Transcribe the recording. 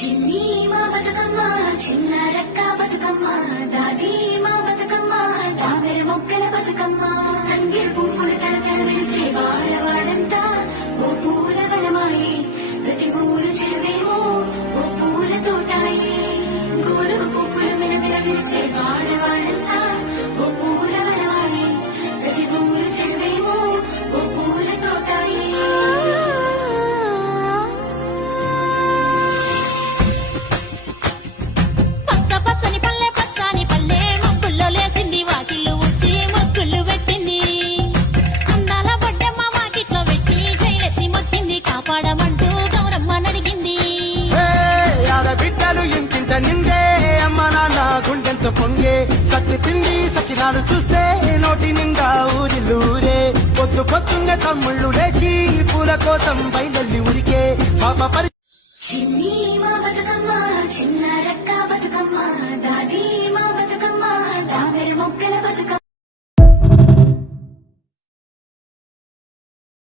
చిన్ని మా బతుకమ్మ చిన్న రెక్క బతుకమ్మ దాది మా బతుకమ్మ దామెర మొక్కల బతుకమ్మ. తంగిడు పువ్వులు తడతడ మెరిసే వాడవాడంతా ఓ పూల వనమాయి. ప్రతి ఊరు చెరువేమో ఓ పూల తోటాయి. పువ్వులు మెరమెర ఆడబిడ్డలు నిందే అమ్మ నాన్న గుండెంత పొంగే. సత్తి తిండి సకినాలు చూస్తే నోటి నిండా ఊరిల్లూరే. పొద్దు పొద్దున్నే తమ్ముళ్ళు లేచి పూల కోసం బయలల్లి ఉరికే. పాప